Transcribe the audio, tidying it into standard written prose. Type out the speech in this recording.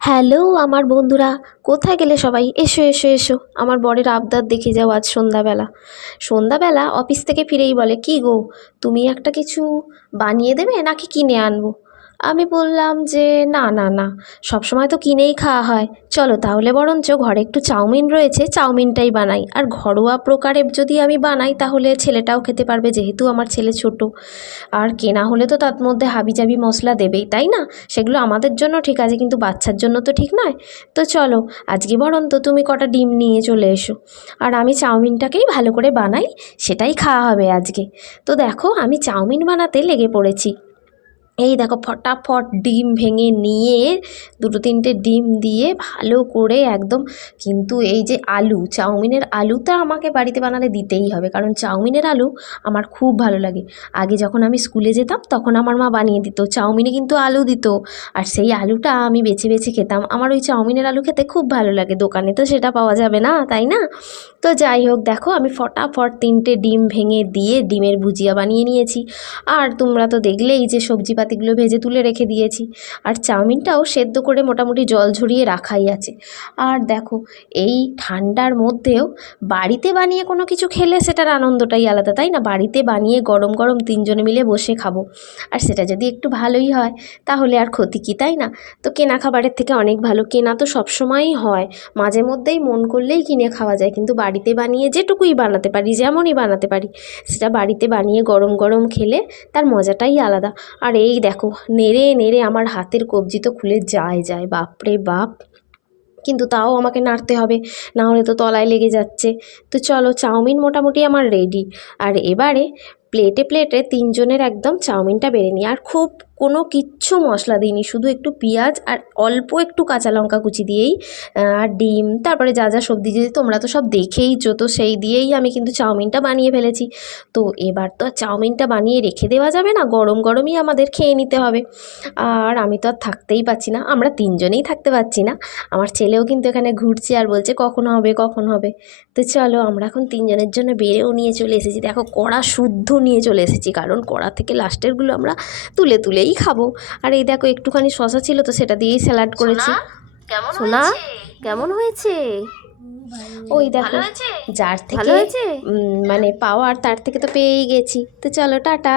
Hello আমার বন্ধুরা, কোথায় গেলে সবাই? এসো এসো এসো, আমার বরের আবদার দেখে যাও। আজ সন্ধ্যাবেলা সন্ধ্যাবেলা অফিস থেকে ফিরেই বলে, কি গো, তুমি একটা কিছু বানিয়ে দেবে নাকি কিনে আনবো? আমি বললাম যে না না না, সবসময় তো কিনেই খাওয়া হয়, চলো তাহলে বরঞ্চ ঘরে একটু চাউমিন রয়েছে, চাউমিনটাই বানাই। আর ঘরোয়া প্রকারে যদি আমি বানাই তাহলে ছেলেটাও খেতে পারবে, যেহেতু আমার ছেলে ছোট। আর কেনা হলে তো তার মধ্যে হাবিজাবি মশলা দেবেই, তাই না? সেগুলো আমাদের জন্য ঠিক আছে, কিন্তু বাচ্চার জন্য তো ঠিক নয়। তো চলো, আজকে বরং তুমি কটা ডিম নিয়ে চলে এসো, আর আমি চাউমিনটাকেই ভালো করে বানাই, সেটাই খাওয়া হবে আজকে। তো দেখো, আমি চাউমিন বানাতে লেগে পড়েছি। এই দেখো, ফটাফট ডিম ভেঙে নিয়ে দুটো তিনটে ডিম দিয়ে ভালো করে একদম। কিন্তু এই যে আলু, চাউমিনের আলুটা আমাকে বাড়িতে বানালে দিতেই হবে, কারণ চাউমিনের আলু আমার খুব ভালো লাগে। আগে যখন আমি স্কুলে যেতাম তখন আমার মা বানিয়ে দিত, চাউমিনে কিন্তু আলু দিত, আর সেই আলুটা আমি বেছে বেছে খেতাম। আমার ওই চাউমিনের আলু খেতে খুব ভালো লাগে, দোকানে তো সেটা পাওয়া যাবে না, তাই না? তো যাই হোক, দেখো আমি ফটাফট তিনটে ডিম ভেঙে দিয়ে ডিমের ভুজিয়া বানিয়ে নিয়েছি। আর তোমরা তো দেখলেই যে সবজিপাতিগুলো ভেজে তুলে রেখে দিয়েছি, আর চাউমিনটাও সেদ্ধ করে মোটামুটি জল ঝরিয়ে রাখাই আছে। আর দেখো, এই ঠান্ডার মধ্যেও বাড়িতে বানিয়ে কোনো কিছু খেলে সেটার আনন্দটাই আলাদা, তাই না? বাড়িতে বানিয়ে গরম গরম তিনজনে মিলে বসে খাবো, আর সেটা যদি একটু ভালোই হয় তাহলে আর ক্ষতি কী, তাই না? তো কেনা খাবারের থেকে অনেক ভালো। কেনা তো সবসময়ই হয়, মাঝে মধ্যেই মন করলেই কিনে খাওয়া যায়, কিন্তু বাড়িতে বানিয়ে যেটুকুই বানাতে পারি, যেমনই বানাতে পারি, সেটা বাড়িতে বানিয়ে গরম গরম খেলে তার মজাটাই আলাদা। আর এই দেখো, নেড়ে নেড়ে আমার হাতের কবজি তো খুলে যায় যায়, বাপরে বাপ! কিন্তু তাও আমাকে নাড়তে হবে, না হলে তো তলায় লেগে যাচ্ছে। তো চলো, চাউমিন মোটামুটি আমার রেডি। আর এবারে প্লেটে প্লেটে তিনজনের একদম চাউমিনটা বেড়ে নিই। আর খুব কোনো কিচ্ছু মশলা দিইনি, শুধু একটু পেঁয়াজ আর অল্প একটু কাঁচা লঙ্কা কুচি দিয়েই, আর ডিম, তারপরে যা যা সবজি দিয়ে তোমরা তো সব দেখেইছো, তো সেই দিয়েই আমি কিন্তু চাউমিনটা বানিয়ে ফেলেছি। তো এবার তো আর চাউমিনটা বানিয়ে রেখে দেওয়া যাবে না, গরম গরমই আমাদের খেয়ে নিতে হবে। আর আমি তো আর থাকতেই পারছি না, আমরা তিনজনেই থাকতে পারছি না। আমার ছেলেও কিন্তু এখানে ঘুরছে আর বলছে কখন হবে কখন হবে। তো চলো, আমরা এখন তিনজনের জন্য বেড়েও নিয়ে চলে এসেছি। দেখো, কড়া শুদ্ধ নিয়ে চলে এসেছি, কারণ কড়া থেকে লাস্টেরগুলো আমরা তুলে তুলেই খাবো। আর এই দেখো, একটুখানি শশা ছিল তো সেটা দিয়েই স্যালাড করেছি। সোনা, কেমন হয়েছে? ওই দেখো, যার থেকে মানে পাওয়ার তার থেকে তো পেয়েই গেছি। তো চলো, টাটা।